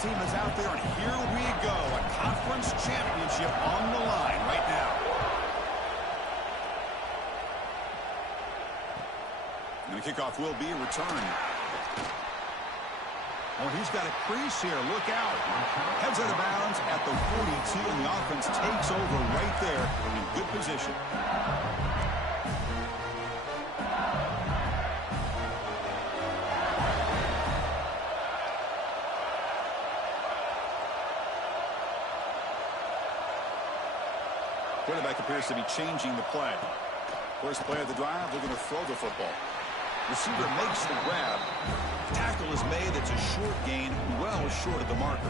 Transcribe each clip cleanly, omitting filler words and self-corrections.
team is out there, and here we go. A conference championship on the line right now. And the kickoff will be a return. Oh, he's got a crease here. Look out. Heads out of bounds at the 42, and the offense takes over right there in good position. Quarterback appears to be changing the play. First play of the drive, they're going to throw the football. Receiver makes the grab. Tackle is made. It's a short gain, well short of the marker.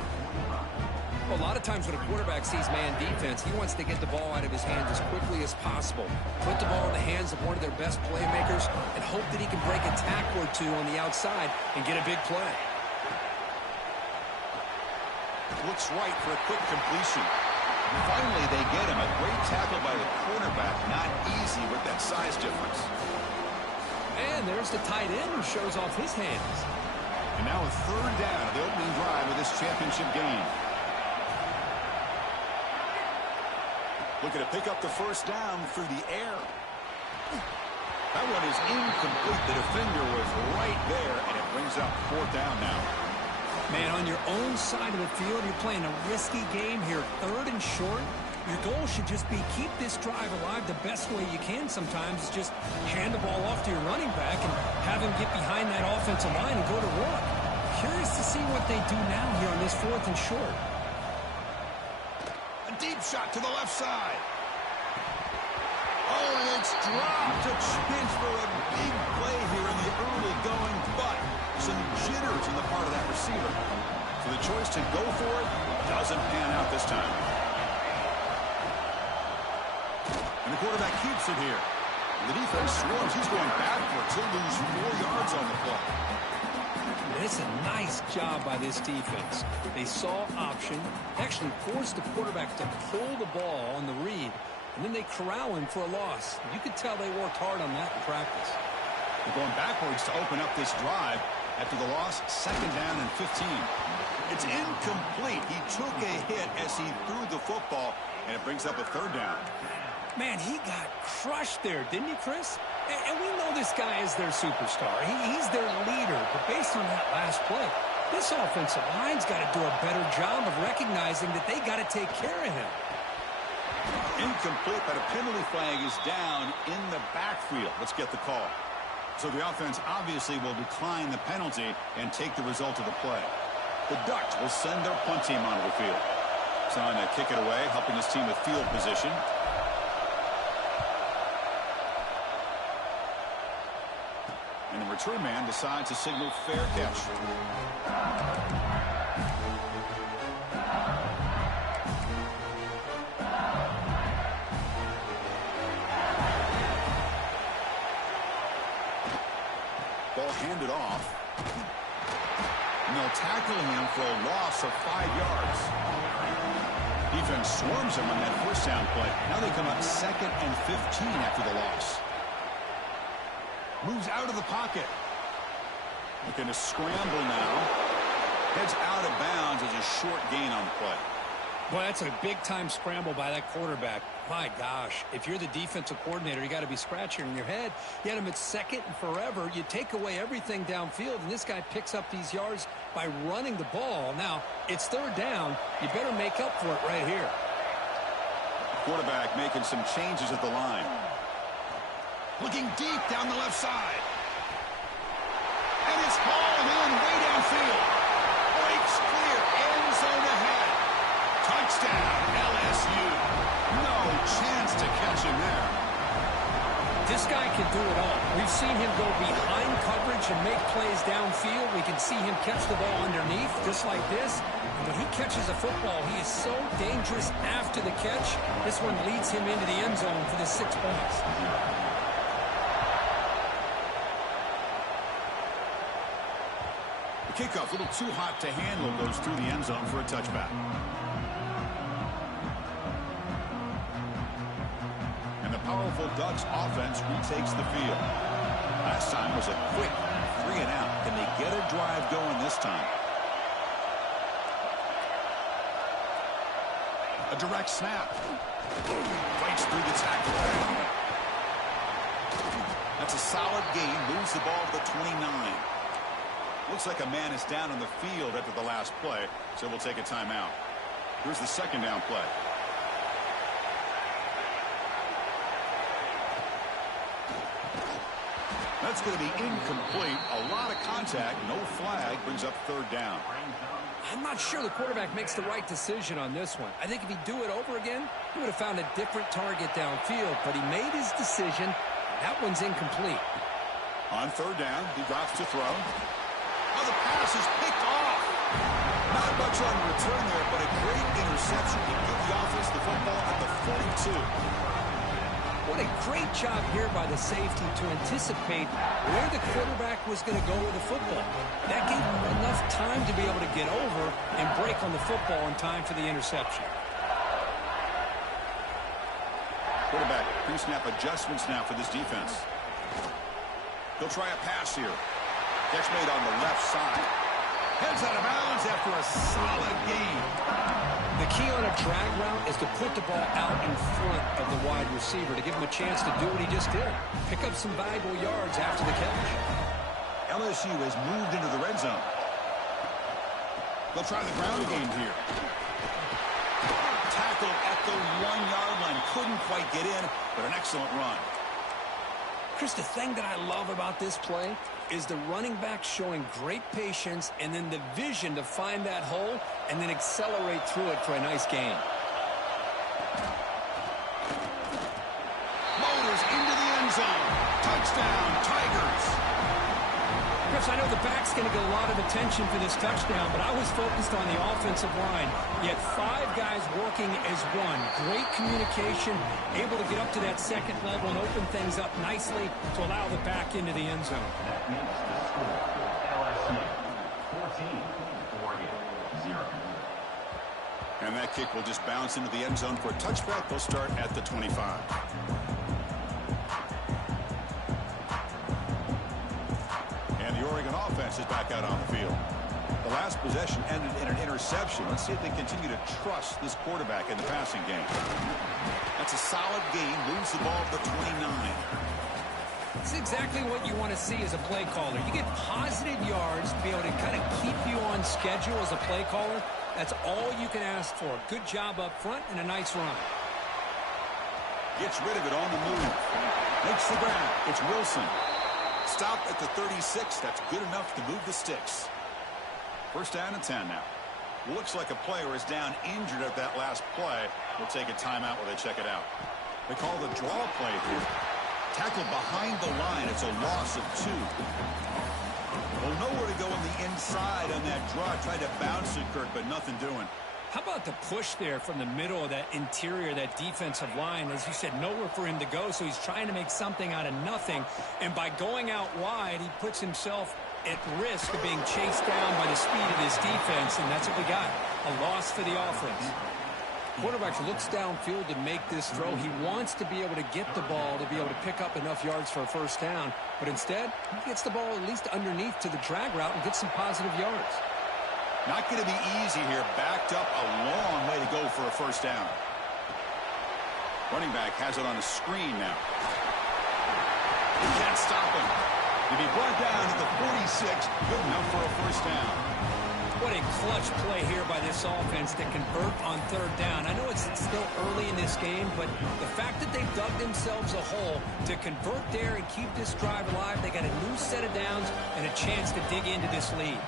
Well, a lot of times when a quarterback sees man defense, he wants to get the ball out of his hands as quickly as possible. Put the ball in the hands of one of their best playmakers and hope that he can break a tackle or two on the outside and get a big play. Looks right for a quick completion. Finally, they get him. A great tackle by the cornerback. Not easy with that size difference. And there's the tight end who shows off his hands. And now a third down of the opening drive of this championship game. Looking to pick up the first down through the air. That one is incomplete. The defender was right there, and it brings up fourth down now. Man, on your own side of the field, you're playing a risky game here. Third and short. Your goal should just be keep this drive alive the best way you can sometimes. Is just hand the ball off to your running back and have him get behind that offensive line and go to work. Curious to see what they do now here on this fourth and short. A deep shot to the left side. Oh, and it's dropped. A chance for a big play here in the early going, but some jitters on the part of that receiver. So the choice to go for it doesn't pan out this time. And the quarterback keeps it here. The defense swarms. He's going backwards. He'll lose 4 yards on the play. It's a nice job by this defense. They saw option, actually forced the quarterback to pull the ball on the read, and then they corral him for a loss. You could tell they worked hard on that in practice. They're going backwards to open up this drive after the loss, second down and 15. It's incomplete. He took a hit as he threw the football, and it brings up a third down. Man, he got crushed there, didn't he, Chris? And we know this guy is their superstar. He's their leader. But based on that last play, this offensive line's got to do a better job of recognizing that they got to take care of him. Incomplete, but a penalty flag is down in the backfield. Let's get the call. So the offense obviously will decline the penalty and take the result of the play. The Ducks will send their punt team onto the field. So on to kick it away, helping his team with field position. And the return man decides to signal fair catch. Ball handed off. And they'll tackle him for a loss of 5 yards. Defense swarms him on that first down play. Now they come up second and 15 after the loss. Moves out of the pocket. Looking to scramble now. Heads out of bounds as a short gain on the play. Boy, that's a big-time scramble by that quarterback. My gosh, if you're the defensive coordinator, you got to be scratching your head. You had him at second and forever. You take away everything downfield, and this guy picks up these yards by running the ball. Now, it's third down. You better make up for it right here. Quarterback making some changes at the line. Looking deep down the left side. And it's hauled in way downfield. Breaks clear. End zone ahead. Touchdown, LSU. No chance to catch him there. This guy can do it all. We've seen him go behind coverage and make plays downfield. We can see him catch the ball underneath, just like this. And when he catches a football, he is so dangerous after the catch. This one leads him into the end zone for the 6 points. The kickoff, a little too hot to handle, goes through the end zone for a touchback. And the powerful Ducks offense retakes the field. Last time was a quick 3 and out. Can they get a drive going this time? A direct snap. Fights through the tackle. That's a solid gain. Moves the ball to the 29. Looks like a man is down on the field after the last play, so we'll take a timeout. Here's the second down play. That's going to be incomplete. A lot of contact. No flag. Brings up third down. I'm not sure the quarterback makes the right decision on this one. I think if he'd do it over again, he would have found a different target downfield, but he made his decision. That one's incomplete. On third down, he drops to throw. Oh, the pass is picked off. Not much on return there, but a great interception to give the offense the football at the 42. What a great job here by the safety to anticipate where the quarterback was going to go with the football. That gave him enough time to be able to get over and break on the football in time for the interception. Quarterback pre-snap adjustments now for this defense. He'll try a pass here. Catch made on the left side. Heads out of bounds after a solid gain. The key on a drag route is to put the ball out in front of the wide receiver to give him a chance to do what he just did. Pick up some valuable yards after the catch. LSU has moved into the red zone. They'll try the ground game here. Tackled at the 1-yard line. Couldn't quite get in, but an excellent run. Chris, the thing that I love about this play is the running back showing great patience and then the vision to find that hole and then accelerate through it for a nice gain. Motors into the end zone. Touchdown, Tigers. Chris, I know the back's going to get a lot of attention for this touchdown, but I was focused on the offensive line. Yet 5 guys working as one. Great communication, able to get up to that second level and open things up nicely to allow the back into the end zone. And that kick will just bounce into the end zone for a touchback. They'll start at the 25. Oregon offense is back out on the field. The last possession ended in an interception. Let's see if they continue to trust this quarterback in the passing game. That's a solid gain. Moves the ball to the 29. It's exactly what you want to see as a play caller. You get positive yards to be able to kind of keep you on schedule as a play caller. That's all you can ask for. Good job up front and a nice run. Gets rid of it on the move. Makes the grab. It's Wilson. Stop at the 36. That's good enough to move the sticks. First down and 10 now. Looks like a player is down injured at that last play. We'll take a timeout while they check it out. They call the draw play here. Tackled behind the line. It's a loss of 2. Well, nowhere to go on the inside on that draw. Tried to bounce it, Kirk, but nothing doing. How about the push there from the middle of that interior, that defensive line? As you said, nowhere for him to go, so he's trying to make something out of nothing. And by going out wide, he puts himself at risk of being chased down by the speed of this defense, and that's what we got, a loss for the offense. Quarterback looks downfield to make this throw. He wants to be able to get the ball to be able to pick up enough yards for a first down, but instead, he gets the ball at least underneath to the drag route and gets some positive yards. Not going to be easy here. Backed up a long way to go for a first down. Running back has it on a screen now. You can't stop him. To be brought down at the 46, good enough for a first down. What a clutch play here by this offense to convert on third down. I know it's still early in this game, but the fact that they've dug themselves a hole to convert there and keep this drive alive, they got a new set of downs and a chance to dig into this lead.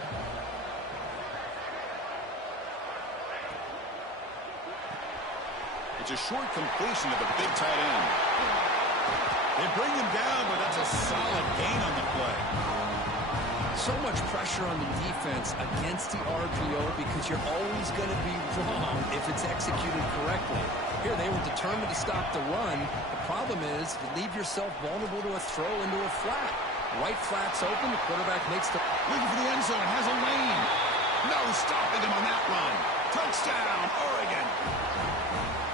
It's a short completion of the big tight end. They bring him down, but that's a solid gain on the play. So much pressure on the defense against the RPO because you're always going to be wrong if it's executed correctly. Here, they were determined to stop the run. The problem is you leave yourself vulnerable to a throw into a flat. Right flat's open. The quarterback makes the... Looking for the end zone. Has a lane. No stopping him on that run. Touchdown, Oregon.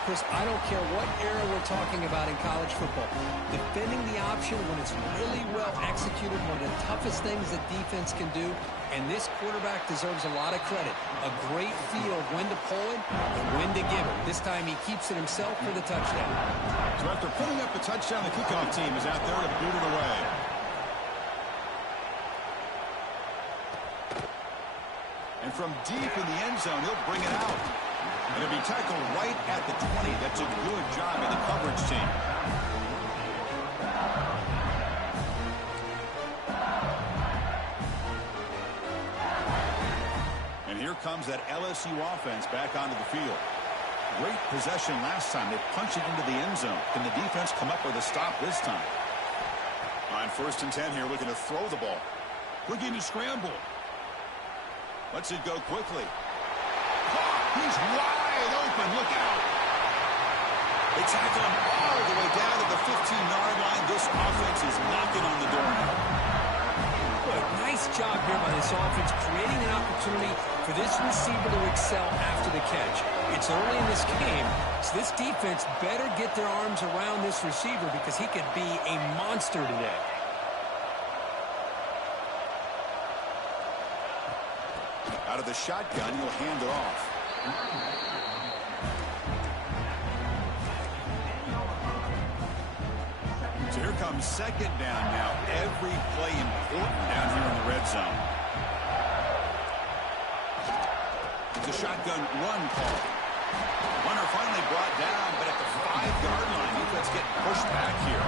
Chris, I don't care what era we're talking about in college football. Defending the option when it's really well executed, one of the toughest things that defense can do, and this quarterback deserves a lot of credit. A great feel of when to pull it and when to give it. This time he keeps it himself for the touchdown. So after putting up the touchdown, the kickoff team is out there to boot it away. And from deep in the end zone, he'll bring it out. And it'll be tackled right at the 20. That's a good job of the coverage team. And here comes that LSU offense back onto the field. Great possession last time. They punched it into the end zone. Can the defense come up with a stop this time? On 1st and 10 here, looking to throw the ball. Looking to scramble. Lets it go quickly. He's wide open. Look out. They tackle him all the way down to the 15-yard line. This offense is knocking on the door now. What a nice job here by this offense, creating an opportunity for this receiver to excel after the catch. It's early in this game, so this defense better get their arms around this receiver because he could be a monster today. Out of the shotgun, he'll hand it off. So here comes 2nd down now. Every play important down here in the red zone. It's a shotgun run call. Runner finally brought down, but at the 5-yard line, defense getting pushed back here.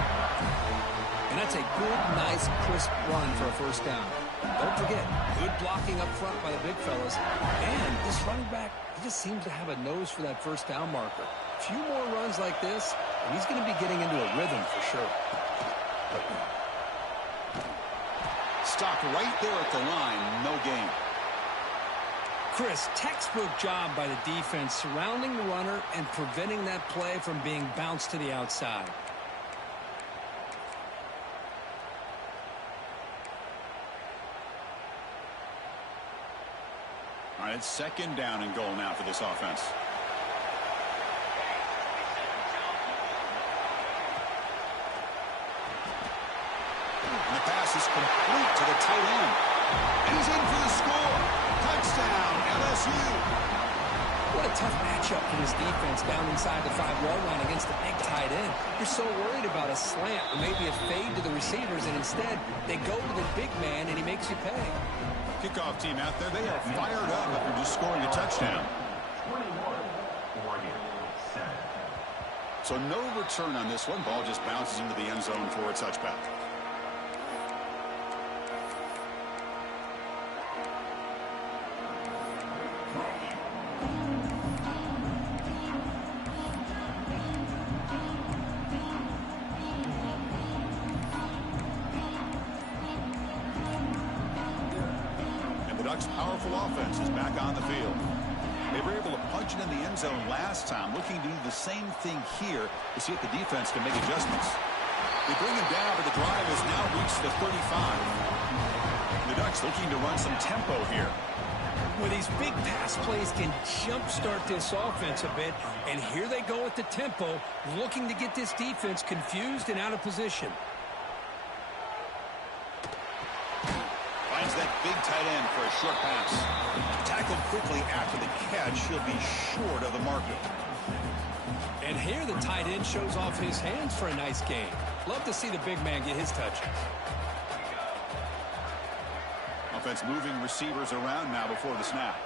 And that's a good, nice, crisp run for a 1st down. Don't forget, good blocking up front by the big fellas. And this running back, he just seems to have a nose for that 1st down marker. A few more runs like this, and he's going to be getting into a rhythm for sure. Stopped right there at the line, no gain. Chris, textbook job by the defense surrounding the runner and preventing that play from being bounced to the outside. All right, it's 2nd down and goal now for this offense. And the pass is complete to the tight end. And he's in for the score. Touchdown, LSU. What a tough matchup for this defense down inside the 5-yard line against the big tight end. You're so worried about a slant or maybe a fade to the receivers, and instead they go to the big man and he makes you pay. Kickoff team out there, they are fired up after just scoring a touchdown. So no return on this one. Ball just bounces into the end zone for a touchback. Powerful offense is back on the field. They were able to punch it in the end zone last time, looking to do the same thing here to see if the defense can make adjustments. They bring him down, but the drive has now reached the 35. The Ducks looking to run some tempo here. Well, these big pass plays can jumpstart this offense a bit, and here they go with the tempo, looking to get this defense confused and out of position. That big tight end for a short pass. Tackled quickly after the catch. He'll be short of the marker. And here the tight end shows off his hands for a nice game. Love to see the big man get his touches. Offense moving receivers around now before the snap.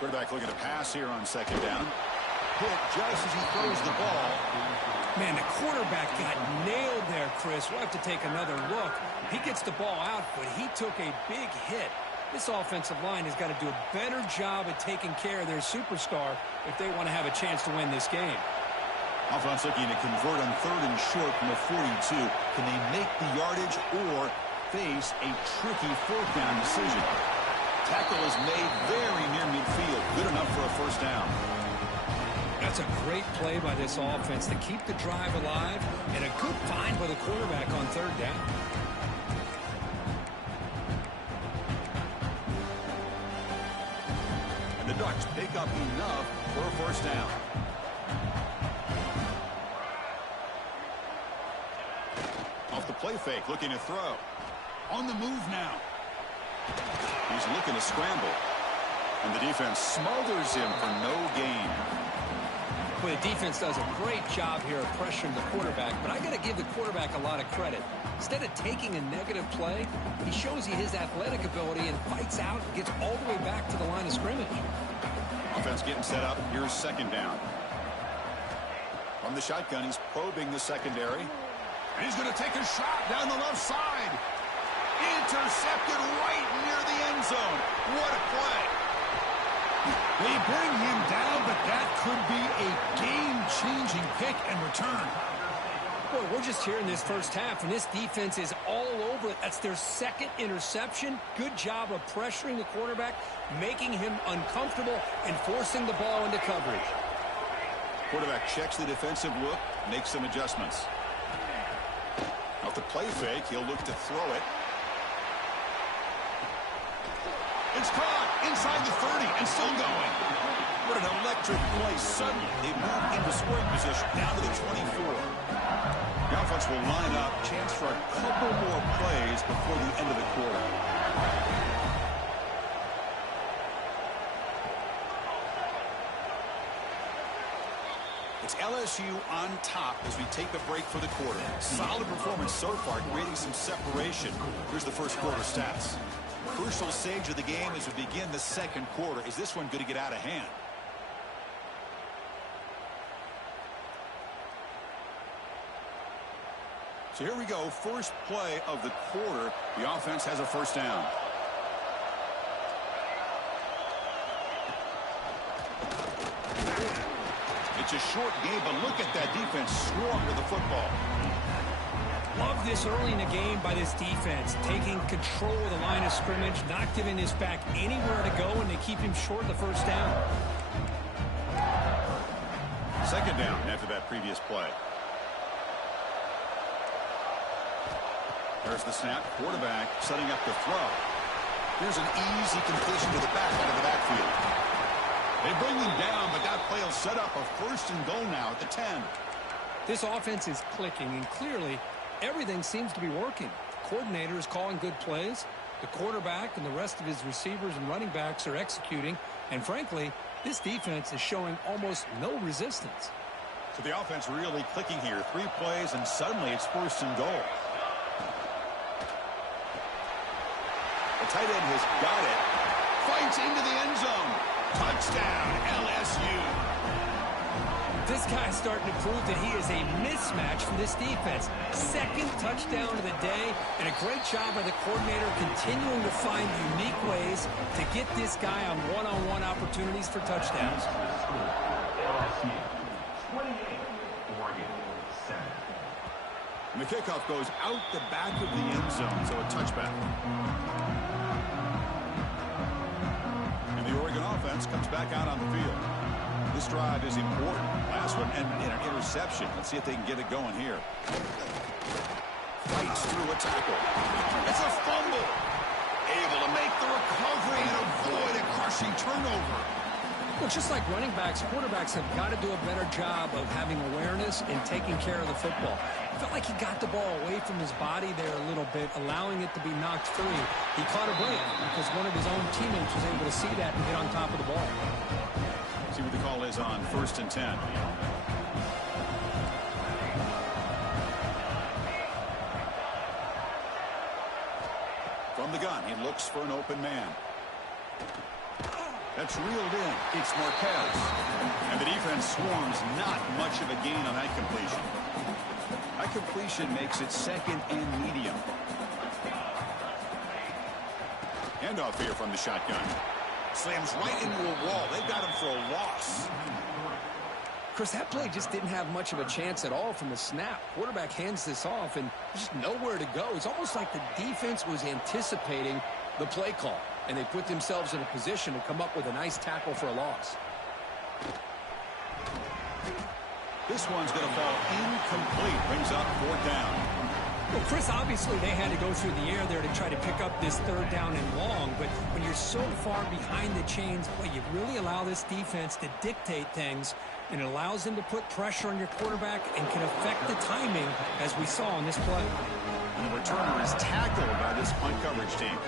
Quarterback looking to pass here on 2nd down. Hit just as he throws the ball. Man, the quarterback got nailed there, Chris. We'll have to take another look. He gets the ball out, but he took a big hit. This offensive line has got to do a better job at taking care of their superstar if they want to have a chance to win this game. Offense looking to convert on 3rd and short from the 42. Can they make the yardage or face a tricky 4th down decision? Tackle is made very near midfield. Good enough for a 1st down. That's a great play by this offense to keep the drive alive, and a good find by the quarterback on 3rd down. And the Ducks pick up enough for a 1st down. play fake, looking to throw. On the move now. He's looking to scramble. And the defense smothers him for no gain. Well, the defense does a great job here of pressuring the quarterback, but I got to give the quarterback a lot of credit. Instead of taking a negative play, he shows you his athletic ability and fights out and gets all the way back to the line of scrimmage. Offense getting set up. Here's second down. From the shotgun, he's probing the secondary. And he's going to take a shot down the left side. Intercepted right near the end zone. What a play. They bring him down, but that could be a game-changing pick and return. Boy, we're just here in this first half, and this defense is all over it. That's their second interception. Good job of pressuring the quarterback, making him uncomfortable, and forcing the ball into coverage. Quarterback checks the defensive look, makes some adjustments. Off the play fake, he'll look to throw it. It's caught inside the 30 and still going. What an electric play. Suddenly, they move into scoring position down to the 24. The offense will line up. Chance for a couple more plays before the end of the quarter. It's LSU on top as we take a break for the quarter. Solid performance so far, creating some separation. Here's the first quarter stats. Crucial stage of the game as we begin the second quarter. Is this one going to get out of hand? So here we go. First play of the quarter. The offense has a first down. It's a short game, but look at that defense swarm with the football. Love this early in the game by this defense, taking control of the line of scrimmage, not giving this back anywhere to go, and they keep him short of the first down. Second down after that previous play. There's the snap. Quarterback setting up the throw. Here's an easy completion to the back out of the backfield. They bring him down, but that play will set up a first and goal now at the 10. This offense is clicking, and clearly everything seems to be working. The coordinator is calling good plays. The quarterback and the rest of his receivers and running backs are executing. And frankly, this defense is showing almost no resistance. So the offense really clicking here. 3 plays, and suddenly it's first and goal. The tight end has got it. Fights into the end zone. Touchdown, LSU. This guy's starting to prove that he is a mismatch for this defense. Second touchdown of the day, and a great job by the coordinator continuing to find unique ways to get this guy on one-on-one opportunities for touchdowns. And the kickoff goes out the back of the end zone, so a touchback. And the Oregon offense comes back out on the field. This drive is important. Last one ended in an interception. Let's see if they can get it going here. Fights through a tackle. It's a fumble. Able to make the recovery and avoid a crushing turnover. Well, just like running backs, quarterbacks have got to do a better job of having awareness and taking care of the football. I felt like he got the ball away from his body there a little bit, allowing it to be knocked free. He caught a break because one of his own teammates was able to see that and get on top of the ball. See what the call is on 1st and 10. From the gun, he looks for an open man. That's reeled in. It's Marquez. And the defense swarms. Not much of a gain on that completion. That completion makes it second and medium. Handoff here from the shotgun. Slams right into a wall. They've got him for a loss. Chris, that play just didn't have much of a chance at all from the snap. Quarterback hands this off and just nowhere to go. It's almost like the defense was anticipating the play call, and they put themselves in a position to come up with a nice tackle for a loss. This one's going to fall incomplete. Brings up 4th down. Well, Chris, obviously they had to go through the air there to try to pick up this 3rd down and long, but when you're so far behind the chains, well, you really allow this defense to dictate things, and it allows them to put pressure on your quarterback and can affect the timing, as we saw in this play. And the returner is tackled by this punt coverage team.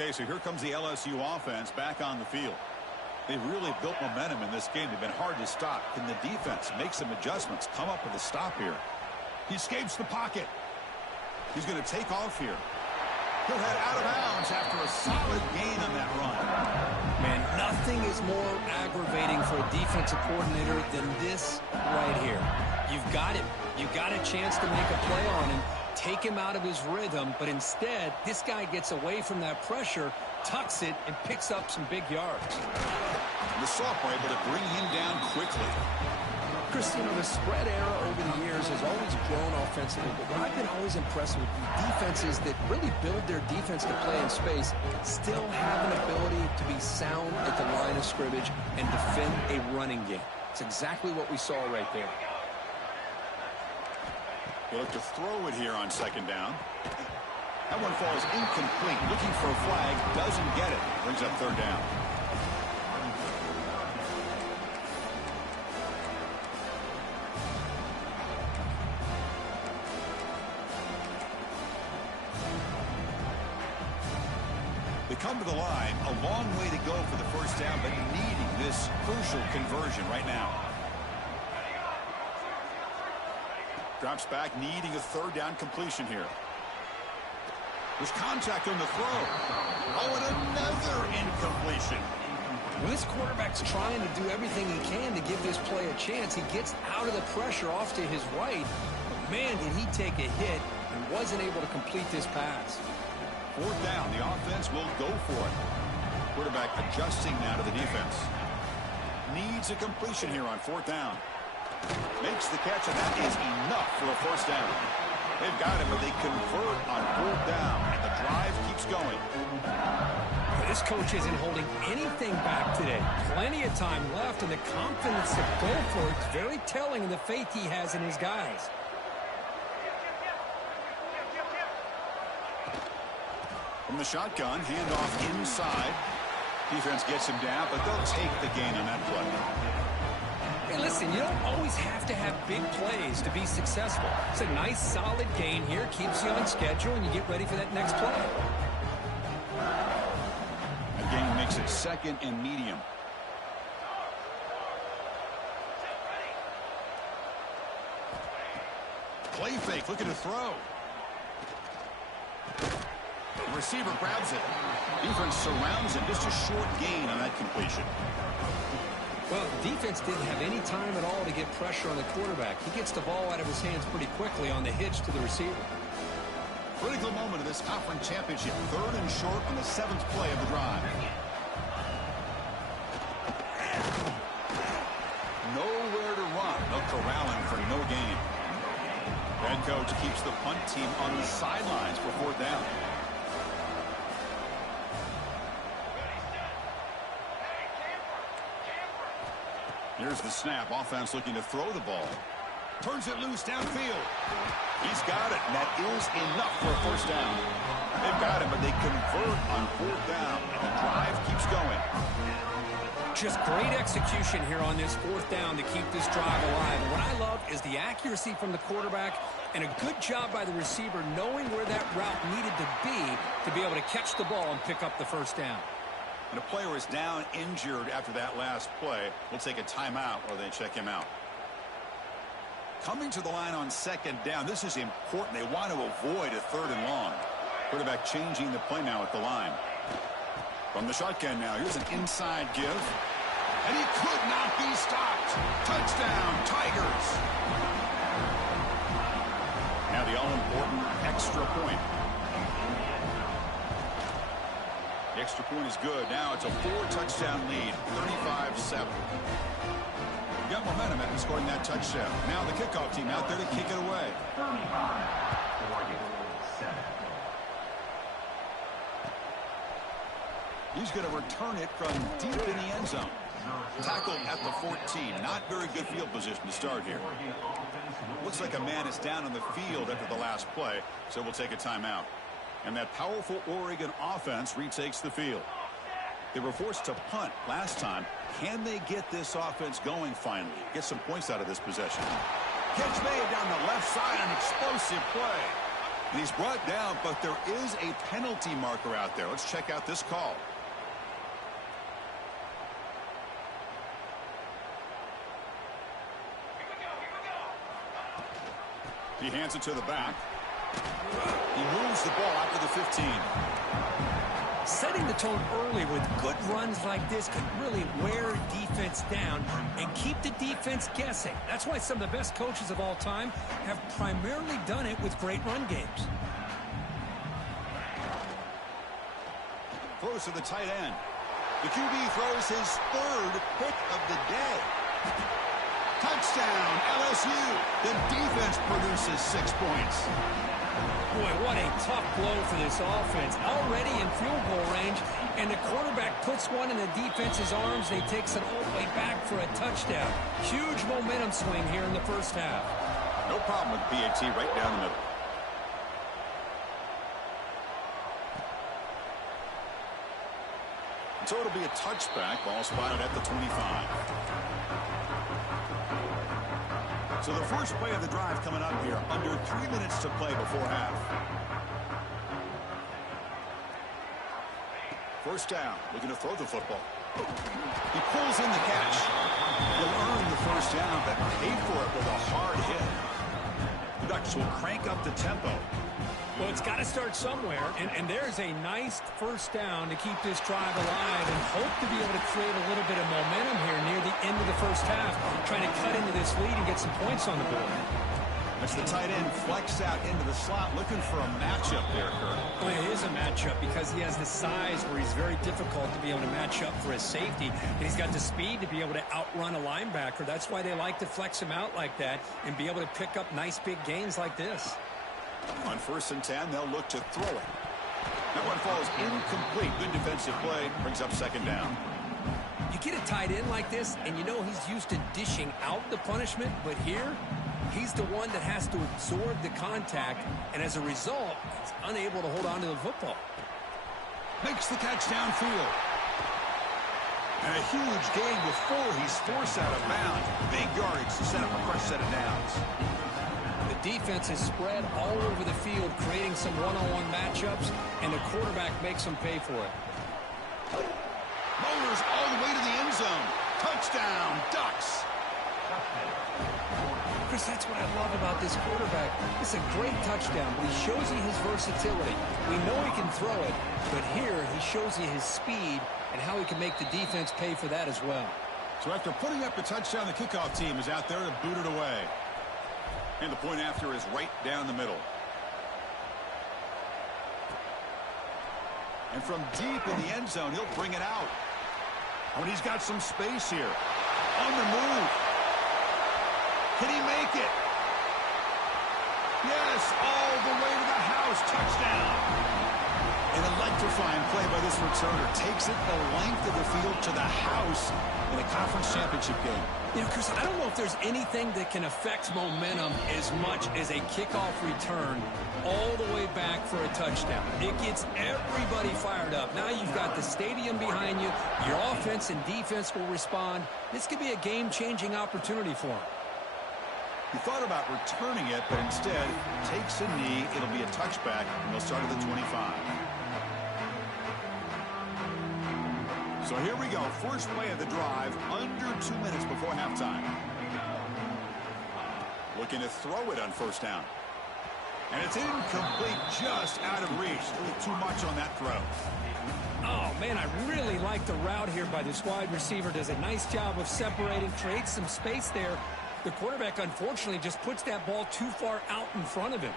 Okay, so here comes the LSU offense back on the field. They've really built momentum in this game. They've been hard to stop. Can the defense make some adjustments, come up with a stop here? He escapes the pocket. He's going to take off here. He'll head out of bounds after a solid gain on that run. Man, nothing is more aggravating for a defensive coordinator than this right here. You've got him. You've got a chance to make a play on him, take him out of his rhythm, but instead, this guy gets away from that pressure, tucks it, and picks up some big yards. The Soft were able to bring him down quickly. Chris, you know, the spread era over the years has always grown offensively, but what I've been always impressed with defenses that really build their defense to play in space still have an ability to be sound at the line of scrimmage and defend a running game. It's exactly what we saw right there. He'll look to throw it here on second down. That one falls incomplete. Looking for a flag, doesn't get it. Brings up third down. They come to the line, a long way to go for the first down, but needing this crucial conversion right now. Drops back, needing a third down completion here. There's contact on the throw. Oh, and another incompletion. When this quarterback's trying to do everything he can to give this play a chance, he gets out of the pressure off to his right. But man, did he take a hit and wasn't able to complete this pass. Fourth down, the offense will go for it. Quarterback adjusting now to the defense. Needs a completion here on fourth down. Makes the catch, and that is enough for a first down. They've got him, but they convert on fourth down, and the drive keeps going. This coach isn't holding anything back today. Plenty of time left, and the confidence to go for it is very telling of the faith he has in his guys. From the shotgun, handoff inside. Defense gets him down, but they'll take the gain on that play. Hey, listen, you don't always have to have big plays to be successful. It's a nice, solid gain here. Keeps you on schedule, and you get ready for that next play. A gain makes it second and medium. Play fake, looking to throw. The receiver grabs it. Defense surrounds him. Just a short gain on that completion. Well, the defense didn't have any time at all to get pressure on the quarterback. He gets the ball out of his hands pretty quickly on the hitch to the receiver. Critical moment of this conference championship. Third and short on the 7th play of the drive. Nowhere to run. They'll corral him for no gain. Head coach keeps the punt team on the sidelines for fourth down. Here's the snap. Offense looking to throw the ball. Turns it loose downfield. He's got it, and that is enough for a first down. They've got him, but they convert on fourth down, and the drive keeps going. Just great execution here on this fourth down to keep this drive alive. And what I love is the accuracy from the quarterback and a good job by the receiver knowing where that route needed to be able to catch the ball and pick up the first down. And a player is down injured after that last play. We'll take a timeout or they check him out. Coming to the line on second down. This is important. They want to avoid a third and long. Quarterback changing the play now at the line. From the shotgun now. Here's an inside give. And he could not be stopped. Touchdown, Tigers. Now the all-important extra point. The extra point is good. Now it's a 4-touchdown lead, 35-7. Got momentum after scoring that touchdown. Now the kickoff team out there to kick it away. 35-47. He's going to return it from deep in the end zone. Tackled at the 14. Not very good field position to start here. Looks like a man is down on the field after the last play, so we'll take a timeout. And that powerful Oregon offense retakes the field. They were forced to punt last time. Can they get this offense going finally? Get some points out of this possession. Catch made down the left side, an explosive play. And he's brought down, but there is a penalty marker out there. Let's check out this call. He hands it to the back. He moves the ball out to the 15. Setting the tone early with good runs like this could really wear defense down and keep the defense guessing. That's why some of the best coaches of all time have primarily done it with great run games. Throws to the tight end. The QB throws his third pick of the day. Touchdown, LSU. The defense produces 6 points. Boy, what a tough blow for this offense. Already in field goal range, and the quarterback puts one in the defense's arms. They takes it all the way back for a touchdown. Huge momentum swing here in the first half. No problem with PAT right down the middle. So it'll be a touchback. Ball spotted at the 25. So the first play of the drive coming up here. Under 3 minutes to play before half. First down. Looking to throw the football. He pulls in the catch. He'll earn the first down, but pay for it with a hard hit. The Ducks will crank up the tempo. Well, it's got to start somewhere, and there's a nice first down to keep this drive alive and hope to be able to create a little bit of momentum here near the end of the first half, trying to cut into this lead and get some points on the board. As the tight end flexed out into the slot, looking for a matchup there, Kurt. Well, it is a matchup because he has the size where he's very difficult to be able to match up for his safety, and he's got the speed to be able to outrun a linebacker. That's why they like to flex him out like that and be able to pick up nice big gains like this. On 1st and 10, they'll look to throw it. That one falls incomplete. Good defensive play. Brings up second down. You get a tight end like this, and you know he's used to dishing out the punishment, but here, he's the one that has to absorb the contact, and as a result, he's unable to hold on to the football. Makes the catch downfield. And a huge gain before he's forced out of bounds. Big yardage to set up a fresh set of downs. The defense is spread all over the field, creating some one-on-one matchups, and the quarterback makes them pay for it. Motors all the way to the end zone. Touchdown, Ducks. Chris, that's what I love about this quarterback. It's a great touchdown, but he shows you his versatility. We know he can throw it, but here he shows you his speed and how he can make the defense pay for that as well. So after putting up the touchdown, the kickoff team is out there to boot it away. And the point after is right down the middle. And from deep in the end zone, he'll bring it out. Oh, and he's got some space here. On the move. Can he make it? Yes, all the way to the house. Touchdown. An electrifying play by this returner. Takes it the length of the field to the house in a conference championship game. You know, Chris, I don't know if there's anything that can affect momentum as much as a kickoff return all the way back for a touchdown. It gets everybody fired up. Now you've got the stadium behind you. Your offense and defense will respond. This could be a game-changing opportunity for him. He thought about returning it, but instead takes a knee. It'll be a touchback, and they'll start at the 25. So here we go. First play of the drive, under 2 minutes before halftime. Looking to throw it on first down. And it's incomplete, just out of reach. A little too much on that throw. Oh, man, I really like the route here by this wide receiver. Does a nice job of separating, creates some space there. The quarterback, unfortunately, just puts that ball too far out in front of him.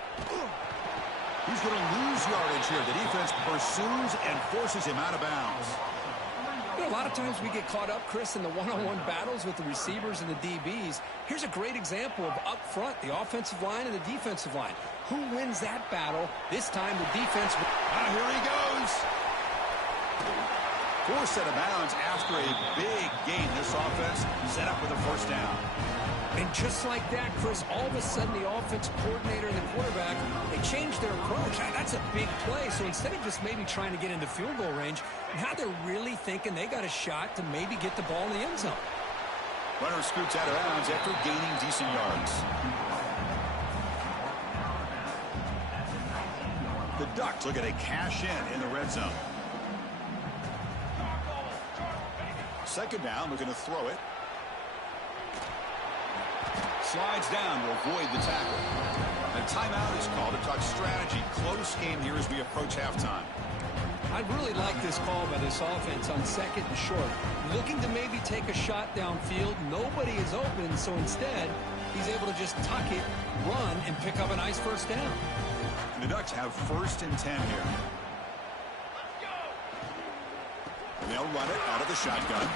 He's going to lose yardage here. The defense pursues and forces him out of bounds. You know, a lot of times we get caught up, Chris, in the one-on-one battles with the receivers and the DBs. Here's a great example of up front, the offensive line and the defensive line. Who wins that battle? This time the defense. Here he goes. Forced out of bounds after a big gain. This offense set up with a first down. And just like that, Chris, all of a sudden the offense coordinator and the quarterback, they changed their approach. That's a big play. So instead of just maybe trying to get into field goal range, now they're really thinking they got a shot to maybe get the ball in the end zone. Runner scoots out of bounds after gaining decent yards. The Ducks look at a cash in the red zone. Second down, looking to throw it. Slides down to avoid the tackle. A timeout is called to talk strategy. Close game here as we approach halftime. I really like this call by this offense on second and short. Looking to maybe take a shot downfield. Nobody is open, so instead, he's able to just tuck it, run, and pick up a nice first down. The Ducks have 1st and 10 here. They'll run it out of the shotgun.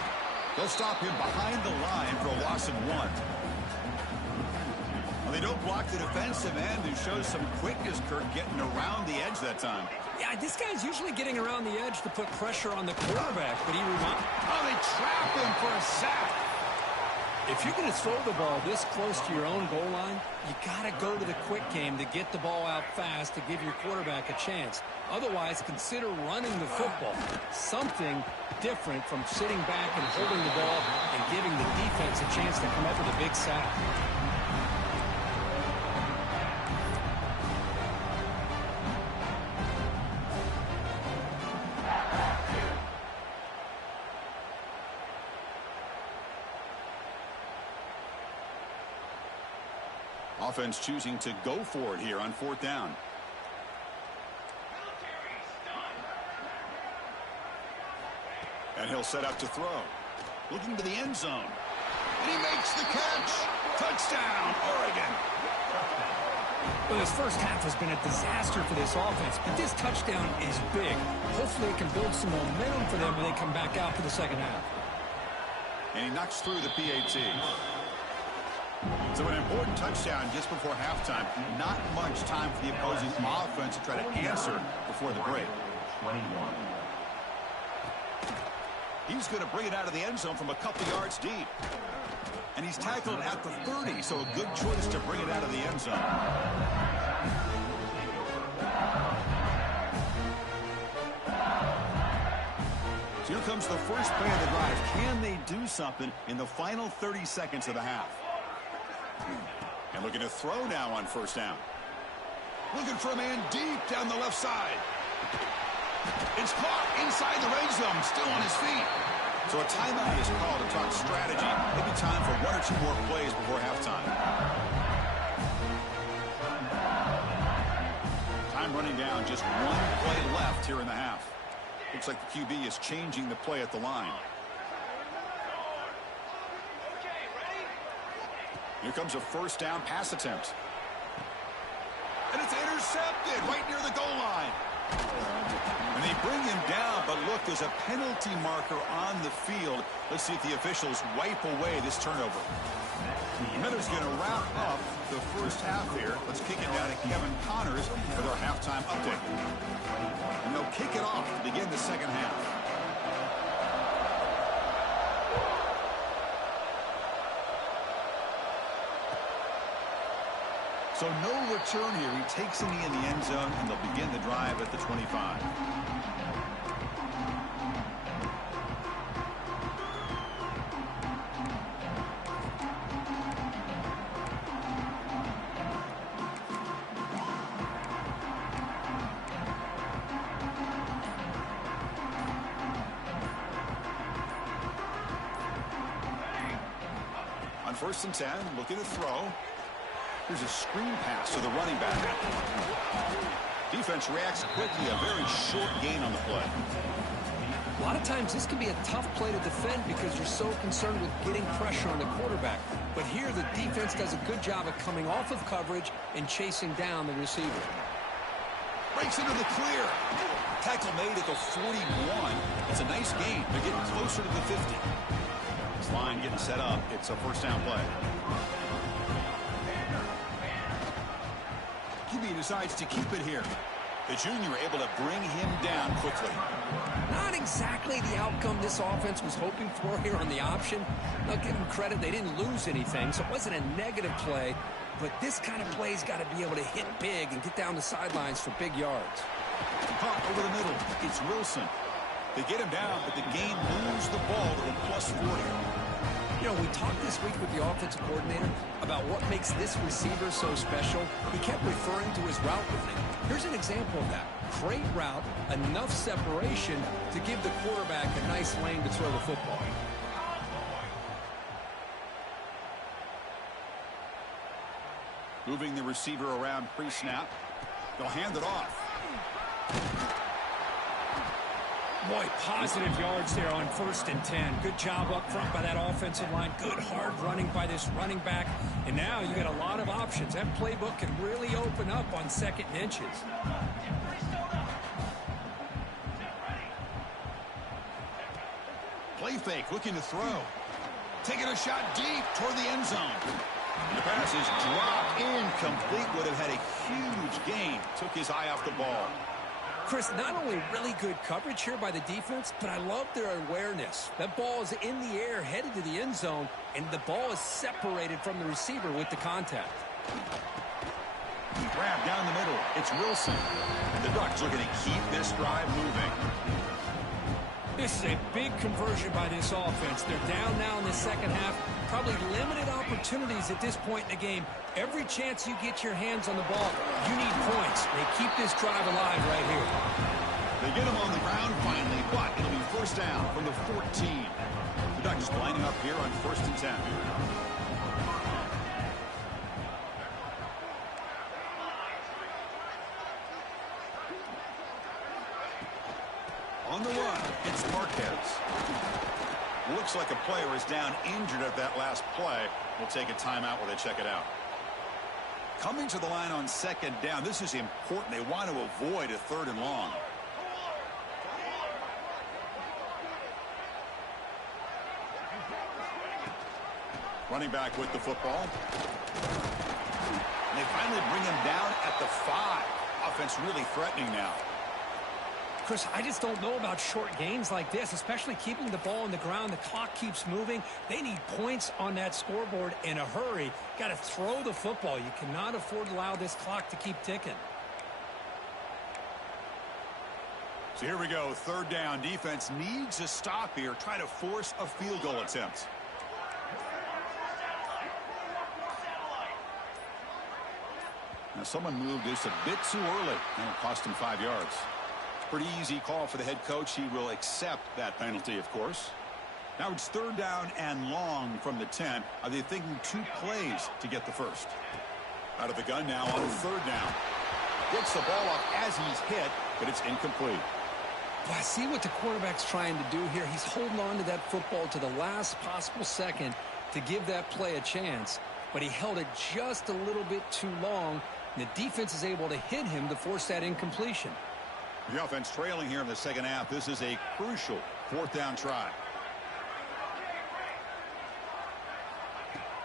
They'll stop him behind the line for a loss of 1. Well, they don't block the defensive end, who shows some quickness, Kirk, getting around the edge that time. Yeah, this guy's usually getting around the edge to put pressure on the quarterback, but he reminds... Oh, they trap him for a sack. If you're going to throw the ball this close to your own goal line, you got to go to the quick game to get the ball out fast to give your quarterback a chance. Otherwise, consider running the football. Something different from sitting back and holding the ball and giving the defense a chance to come up with a big sack. Offense choosing to go for it here on 4th down. And he'll set up to throw. Looking to the end zone. And he makes the catch. Touchdown, Oregon. Well, this first half has been a disaster for this offense, but this touchdown is big. Hopefully it can build some momentum for them when they come back out for the second half. And he knocks through the PAT. So an important touchdown just before halftime. Not much time for the opposing offense to try to answer before the break. 21. He's going to bring it out of the end zone from a couple yards deep. And he's tackled at the 30, so a good choice to bring it out of the end zone. So here comes the first play of the drive. Can they do something in the final 30 seconds of the half? And looking to throw now on 1st down. Looking for a man deep down the left side. It's caught inside the red zone, still on his feet. So a timeout is called to talk strategy. Maybe time for 1 or 2 more plays before halftime. Time running down, just 1 play left here in the half. Looks like the QB is changing the play at the line. Here comes a 1st down pass attempt. And it's intercepted right near the goal line. And they bring him down, but look, there's a penalty marker on the field. Let's see if the officials wipe away this turnover. Miller's going to wrap up the first half here. Let's kick it down to Kevin Connors with our halftime update. And they'll kick it off to begin the second half. So no return here. He takes a knee in the end zone, and they'll begin the drive at the 25. On 1st and 10, looking to throw. Here's a screen pass to the running back. Defense reacts quickly. A very short gain on the play. A lot of times this can be a tough play to defend because you're so concerned with getting pressure on the quarterback. But here the defense does a good job of coming off of coverage and chasing down the receiver. Breaks into the clear. Tackle made at the 41. It's a nice gain. They're getting closer to the 50. This line getting set up. It's a 1st down play. QB decides to keep it here. The junior able to bring him down quickly. Not exactly the outcome this offense was hoping for here on the option. I'll give them credit. They didn't lose anything, so it wasn't a negative play. But this kind of play's got to be able to hit big and get down the sidelines for big yards. Pump over the middle. It's Wilson. They get him down, but the game moves the ball to the +40. You know, we talked this week with the offensive coordinator about what makes this receiver so special. He kept referring to his route running. Here's an example of that. Great route, enough separation to give the quarterback a nice lane to throw the football. Moving the receiver around pre-snap. They'll hand it off. Boy, positive yards there on 1st and 10. Good job up front by that offensive line. Good hard running by this running back. And now you got a lot of options. That playbook can really open up on 2nd and inches. Play fake, looking to throw. Taking a shot deep toward the end zone. The pass is dropped incomplete. Would have had a huge gain. Took his eye off the ball. Chris, not only really good coverage here by the defense, but I love their awareness. That ball is in the air, headed to the end zone, and the ball is separated from the receiver with the contact. Grab down the middle. It's Wilson. The Ducks looking to keep this drive moving. This is a big conversion by this offense. They're down now in the second half. Probably limited opportunities at this point in the game. Every chance you get your hands on the ball, you need points. They keep this drive alive right here. They get him on the ground finally, but it'll be 1st down from the 14. The Ducks lining up here on 1st and 10. On the run, it's Marquez. Looks like a player is down injured at that last play. We'll take a timeout while they check it out. Coming to the line on 2nd down, this is important. They want to avoid a 3rd and long. Running back with the football. And they finally bring him down at the 5. Offense really threatening now. Chris, I just don't know about short gains like this, especially keeping the ball on the ground. The clock keeps moving. They need points on that scoreboard in a hurry. Got to throw the football. You cannot afford to allow this clock to keep ticking. So here we go. 3rd down. Defense needs a stop here. Try to force a field goal attempt. Now someone moved this a bit too early, and it cost him 5 yards. Pretty easy call for the head coach. He will accept that penalty, of course. Now it's 3rd down and long from the 10. Are they thinking 2 plays to get the first? Out of the gun now on 3rd down. Gets the ball up as he's hit, but it's incomplete. Well, I see what the quarterback's trying to do here. He's holding on to that football to the last possible second to give that play a chance. But he held it just a little bit too long, and the defense is able to hit him to force that incompletion. The offense trailing here in the second half. This is a crucial 4th down try.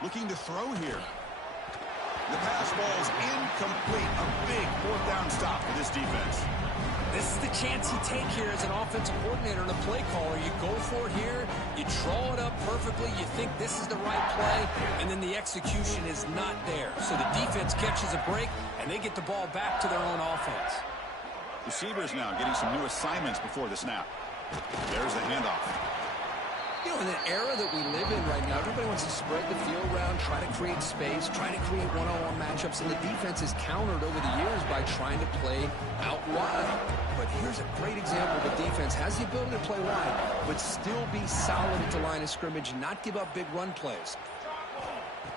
Looking to throw here. The pass ball is incomplete. A big 4th down stop for this defense. This is the chance you take here as an offensive coordinator and a play caller. You go for it here. You draw it up perfectly. You think this is the right play, and then the execution is not there. So the defense catches a break, and they get the ball back to their own offense. Receivers now getting some new assignments before the snap. There's the handoff. You know, in the era that we live in right now, everybody wants to spread the field around, try to create space, try to create one-on-one matchups, and the defense is countered over the years by trying to play out wide. But here's a great example of a defense has the ability to play wide, but still be solid at the line of scrimmage and not give up big run plays.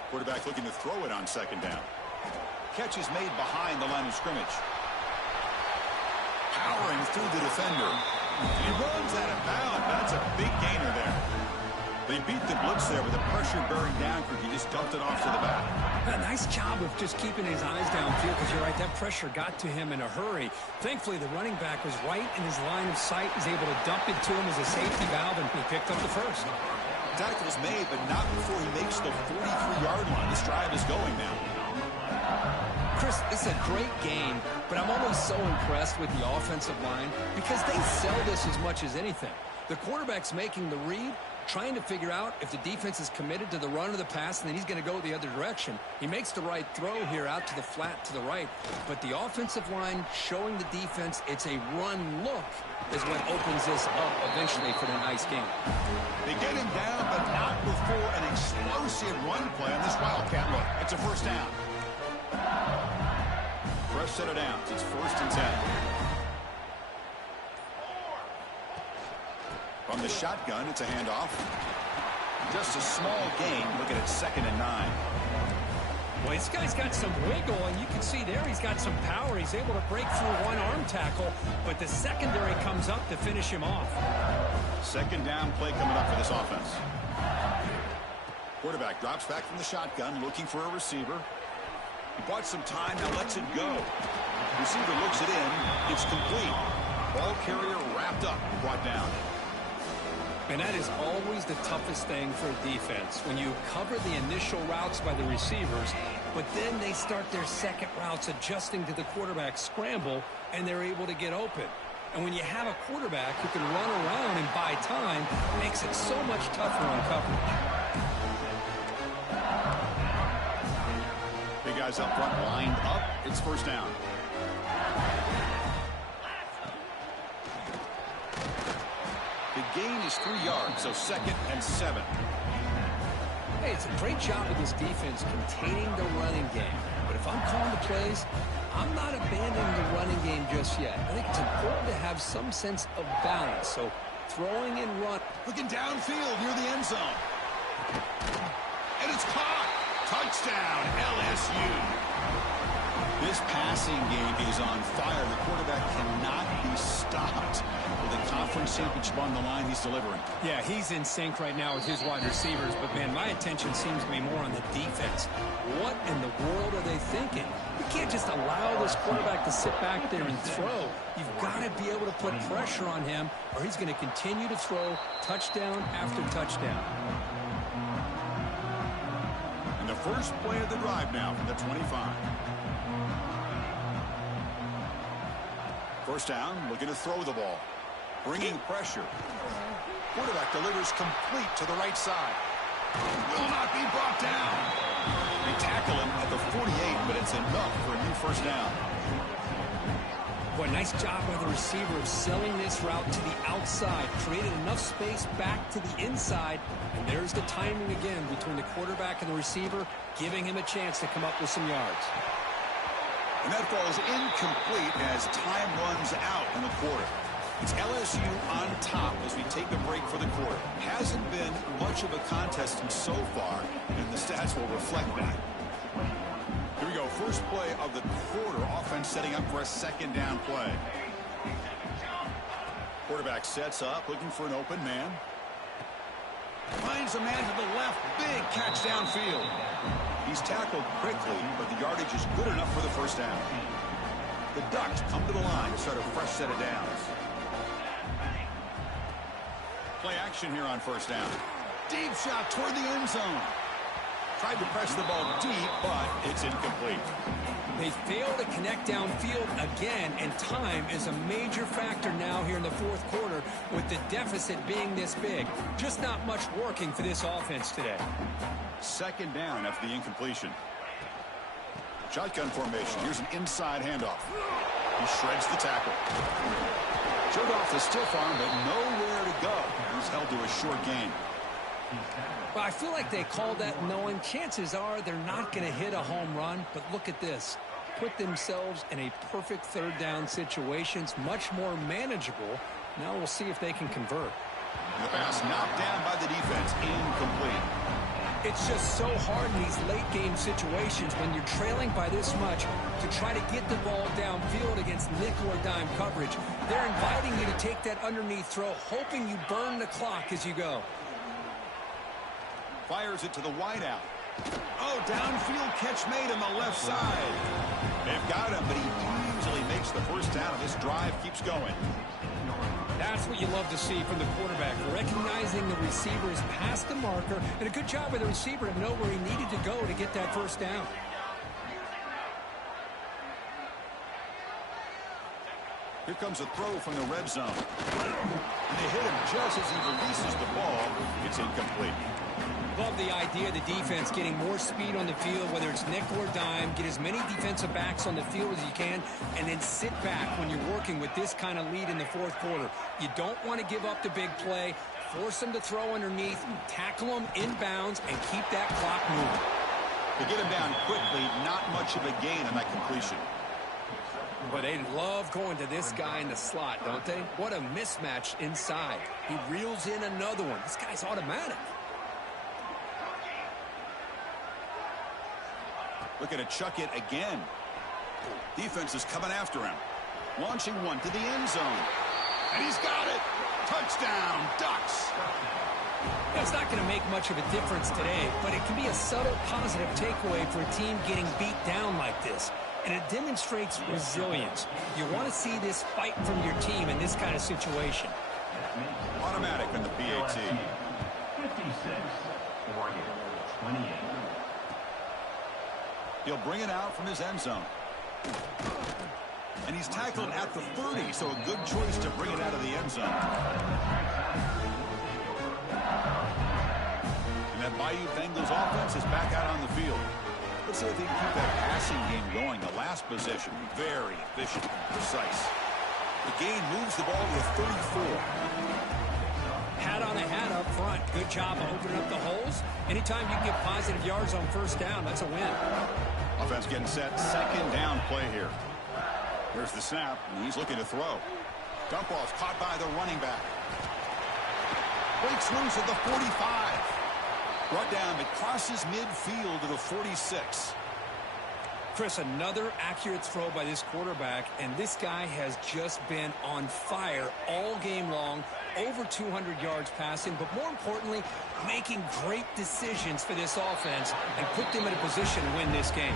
Quarterback looking to throw it on 2nd down. Catch is made behind the line of scrimmage. Powering through the defender. He runs out of bounds. That's a big gainer there. They beat the blitz there with a pressure bearing down crew. He just dumped it off to the back. A nice job of just keeping his eyes downfield, because you're right, that pressure got to him in a hurry. Thankfully, the running back was right in his line of sight, was able to dump it to him as a safety valve, and he picked up the first. Tackle is made, but not before he makes the 43-yard line. This drive is going now. Chris, this is a great game, but I'm always so impressed with the offensive line because they sell this as much as anything. The quarterback's making the read, trying to figure out if the defense is committed to the run or the pass, and then he's going to go the other direction. He makes the right throw here out to the flat to the right, but the offensive line showing the defense it's a run look is what opens this up eventually for the nice game. They get him down, but not before an explosive run play on this Wildcat look. It's a first down. Fresh set of downs. It's 1st and 10. From the shotgun, it's a handoff. Just a small gain. Looking at 2nd and 9. Well, this guy's got some wiggle, and you can see there he's got some power. He's able to break through one arm tackle, but the secondary comes up to finish him off. 2nd down play coming up for this offense. Quarterback drops back from the shotgun, looking for a receiver. He bought some time, now lets it go. Receiver looks it in. It's complete. Ball carrier wrapped up and brought down. And that is always the toughest thing for a defense, when you cover the initial routes by the receivers, but then they start their second routes adjusting to the quarterback scramble, and they're able to get open. And when you have a quarterback who can run around and buy time, it makes it so much tougher on coverage. Big guys up front lined up. It's 1st down. The gain is 3 yards, so 2nd and 7. Hey, it's a great job of this defense containing the running game. But if I'm calling the plays, I'm not abandoning the running game just yet. I think it's important to have some sense of balance. So throwing and run. Looking downfield near the end zone. And it's caught. Touchdown, LSU. This passing game is on fire. The quarterback cannot be stopped. With a conference championship on the line, he's delivering. Yeah, he's in sync right now with his wide receivers. But, man, my attention seems to be more on the defense. What in the world are they thinking? You can't just allow this quarterback to sit back there and throw. You've got to be able to put pressure on him, or he's going to continue to throw touchdown after touchdown. And the first play of the drive now from the 25. 1st down, looking to throw the ball. Bringing pressure. Quarterback delivers complete to the right side. Will not be brought down. They tackle him at the 48, but it's enough for a new 1st down. Boy, nice job by the receiver of selling this route to the outside. Created enough space back to the inside. And there's the timing again between the quarterback and the receiver, giving him a chance to come up with some yards. And that falls incomplete as time runs out in the quarter. It's LSU on top as we take a break for the quarter. Hasn't been much of a contest so far, and the stats will reflect that. Here we go. First play of the quarter. Offense setting up for a 2nd down play. Quarterback sets up, looking for an open man. Finds a man to the left. Big catch downfield. He's tackled quickly, but the yardage is good enough for the 1st down. The Ducks come to the line to start a fresh set of downs. Play action here on 1st down. Deep shot toward the end zone. Tried to press the ball deep, but it's incomplete. They fail to connect downfield again, and time is a major factor now here in the 4th quarter with the deficit being this big. Just not much working for this offense today. 2nd down after the incompletion. Shotgun formation. Here's an inside handoff. He shreds the tackle. Showed off the stiff arm, but nowhere to go. He's held to a short gain. Well, I feel like they called that knowing chances are they're not going to hit a home run, but look at this. Put themselves in a perfect 3rd down situation. It's much more manageable. Now we'll see if they can convert. The pass knocked down by the defense. Incomplete. It's just so hard in these late game situations when you're trailing by this much to try to get the ball downfield against nickel or dime coverage. They're inviting you to take that underneath throw, hoping you burn the clock as you go. Fires it to the wideout. Oh, downfield catch made on the left side. They've got him, but he easily makes the 1st down, and this drive keeps going. That's what you love to see from the quarterback, recognizing the receiver is past the marker, and a good job by the receiver to know where he needed to go to get that 1st down. Here comes a throw from the red zone. And they hit him just as he releases the ball. It's incomplete. Love the idea of the defense getting more speed on the field, whether it's nickel or dime. Get as many defensive backs on the field as you can, and then sit back when you're working with this kind of lead in the fourth quarter. You don't want to give up the big play. Force them to throw underneath, tackle them inbounds, and keep that clock moving. To get him down quickly, not much of a gain on that completion. But they love going to this guy in the slot, don't they? What a mismatch inside. He reels in another one. This guy's automatic. Looking to chuck it again. Defense is coming after him. Launching one to the end zone. And he's got it. Touchdown, Ducks. It's not going to make much of a difference today, but it can be a subtle positive takeaway for a team getting beat down like this. And it demonstrates resilience. You want to see this fight from your team in this kind of situation. Automatic on the PAT. 56, Oregon, 28. He'll bring it out from his end zone. And he's tackled at the 30, so a good choice to bring it out of the end zone. And that Bayou Bengals offense is back out on the field. Let's see if they can keep that passing game going. The last possession, very efficient and precise. The gain moves the ball to the 34. Hat on a hat up front. Good job of opening up the holes. Anytime you can get positive yards on first down, that's a win. Offense getting set. Second down play here. Here's the snap, and he's looking to throw. Dump off caught by the running back. Breaks loose at the 45. Brought down, but crosses midfield to the 46. Chris, another accurate throw by this quarterback, and this guy has just been on fire all game long. Over 200 yards passing, but more importantly, making great decisions for this offense and put them in a position to win this game.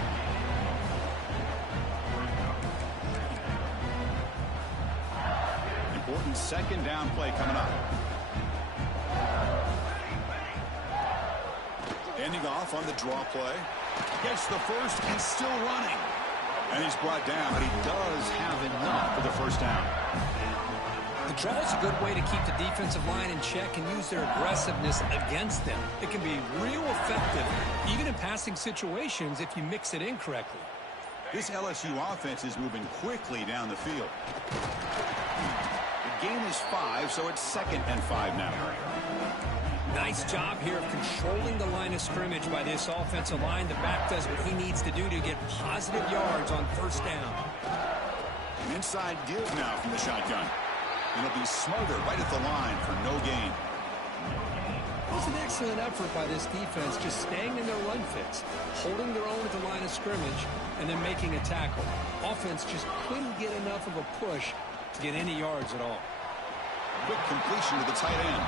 Important second down play coming up. Ending off on the draw play. Gets the first and still running. And he's brought down, but he does have enough for the first down. The draw is a good way to keep the defensive line in check and use their aggressiveness against them. It can be real effective, even in passing situations, if you mix it in correctly. This LSU offense is moving quickly down the field. The gain is 5, so it's 2nd and 5 now. Nice job here of controlling the line of scrimmage by this offensive line. The back does what he needs to do to get positive yards on first down. An inside give now from the shotgun. It'll be smothered right at the line for no gain. It was an excellent effort by this defense, just staying in their run fits, holding their own at the line of scrimmage, and then making a tackle. Offense just couldn't get enough of a push to get any yards at all. Quick completion to the tight end.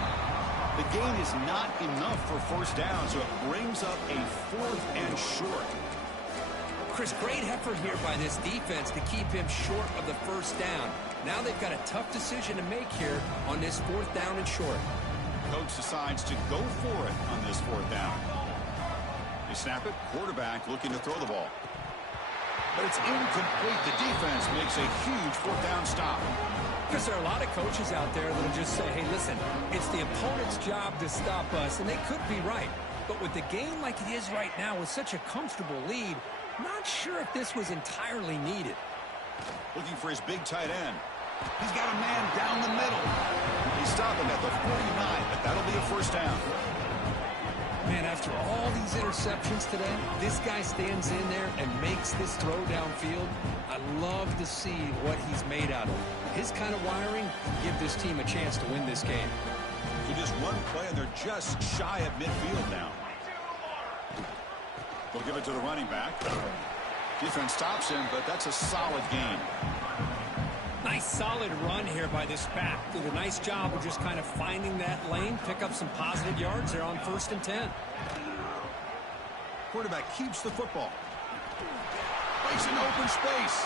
The gain is not enough for first down, so it brings up a 4th and short. Chris, great effort here by this defense to keep him short of the first down. Now they've got a tough decision to make here on this 4th down and short. Coach decides to go for it on this 4th down. They snap it. Quarterback looking to throw the ball. But it's incomplete. The defense makes a huge 4th down stop. Because there are a lot of coaches out there that will just say, hey, listen, it's the opponent's job to stop us, and they could be right. But with the game like it is right now with such a comfortable lead, not sure if this was entirely needed. Looking for his big tight end. He's got a man down the middle. They stop him at the 49, but that'll be a first down. Man, after all these interceptions today, this guy stands in there and makes this throw downfield. I love to see what he's made out of. His kind of wiring can give this team a chance to win this game. So just one play, and they're just shy of midfield now. They'll give it to the running back. Defense stops him, but that's a solid gain. Nice solid run here by this back. Did a nice job of just kind of finding that lane, pick up some positive yards there on 1st and 10. Quarterback keeps the football. Plays in open space.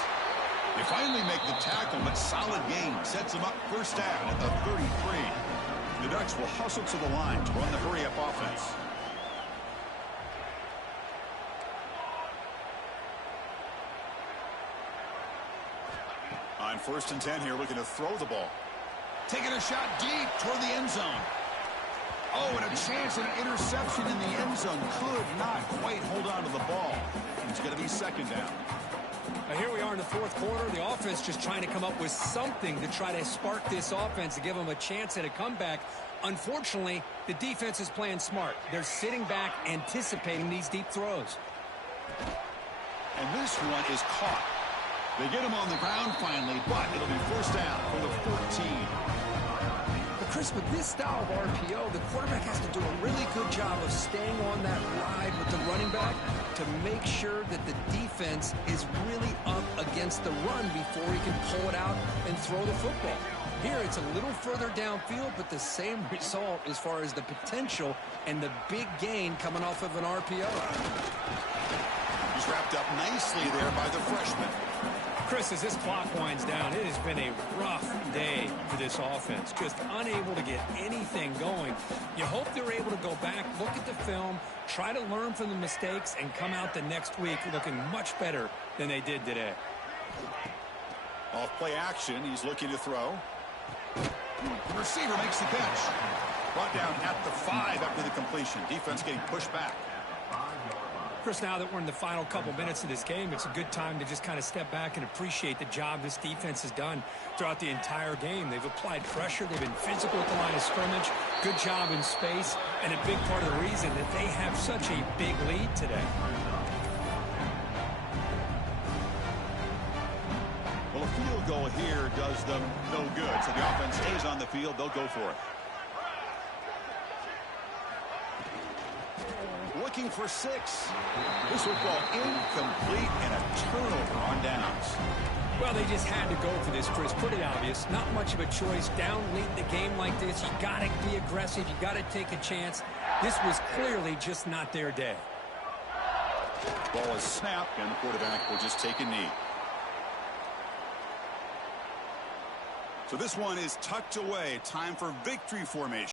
They finally make the tackle, but solid gain sets them up first down at the 33. The Ducks will hustle to the line to run the hurry-up offense. On first and 10 here, looking to throw the ball. Taking a shot deep toward the end zone. Oh, and a chance at an interception in the end zone. Could not quite hold on to the ball. It's going to be second down. Here we are in the fourth quarter. The offense just trying to come up with something to try to spark this offense to give them a chance at a comeback. Unfortunately, the defense is playing smart. They're sitting back, anticipating these deep throws. And this one is caught. They get him on the ground finally, but it'll be first down from the 14. But Chris, with this style of RPO, the quarterback has to do a really good job of staying on that ride with the running back to make sure that the defense is really up against the run before he can pull it out and throw the football. Here, it's a little further downfield, but the same result as far as the potential and the big gain coming off of an RPO. He's wrapped up nicely there by the freshman. Chris, as this clock winds down, it has been a rough day for this offense. Just unable to get anything going. You hope they're able to go back, look at the film, try to learn from the mistakes, and come out the next week looking much better than they did today. Off play action, he's looking to throw. The receiver makes the catch. Brought down at the 5 after the completion. Defense getting pushed back. Chris, now that we're in the final couple minutes of this game, it's a good time to just kind of step back and appreciate the job this defense has done throughout the entire game. They've applied pressure. They've been physical at the line of scrimmage. Good job in space. And a big part of the reason that they have such a big lead today. Well, a field goal here does them no good. So the offense stays on the field. They'll go for it. Looking for 6. This football incomplete and a turnover on downs. Well, they just had to go for this, Chris. Pretty obvious. Not much of a choice. Down late in the game like this, you got to be aggressive. You got to take a chance. This was clearly just not their day. Ball is snapped, and the quarterback will just take a knee. So this one is tucked away. Time for victory formation.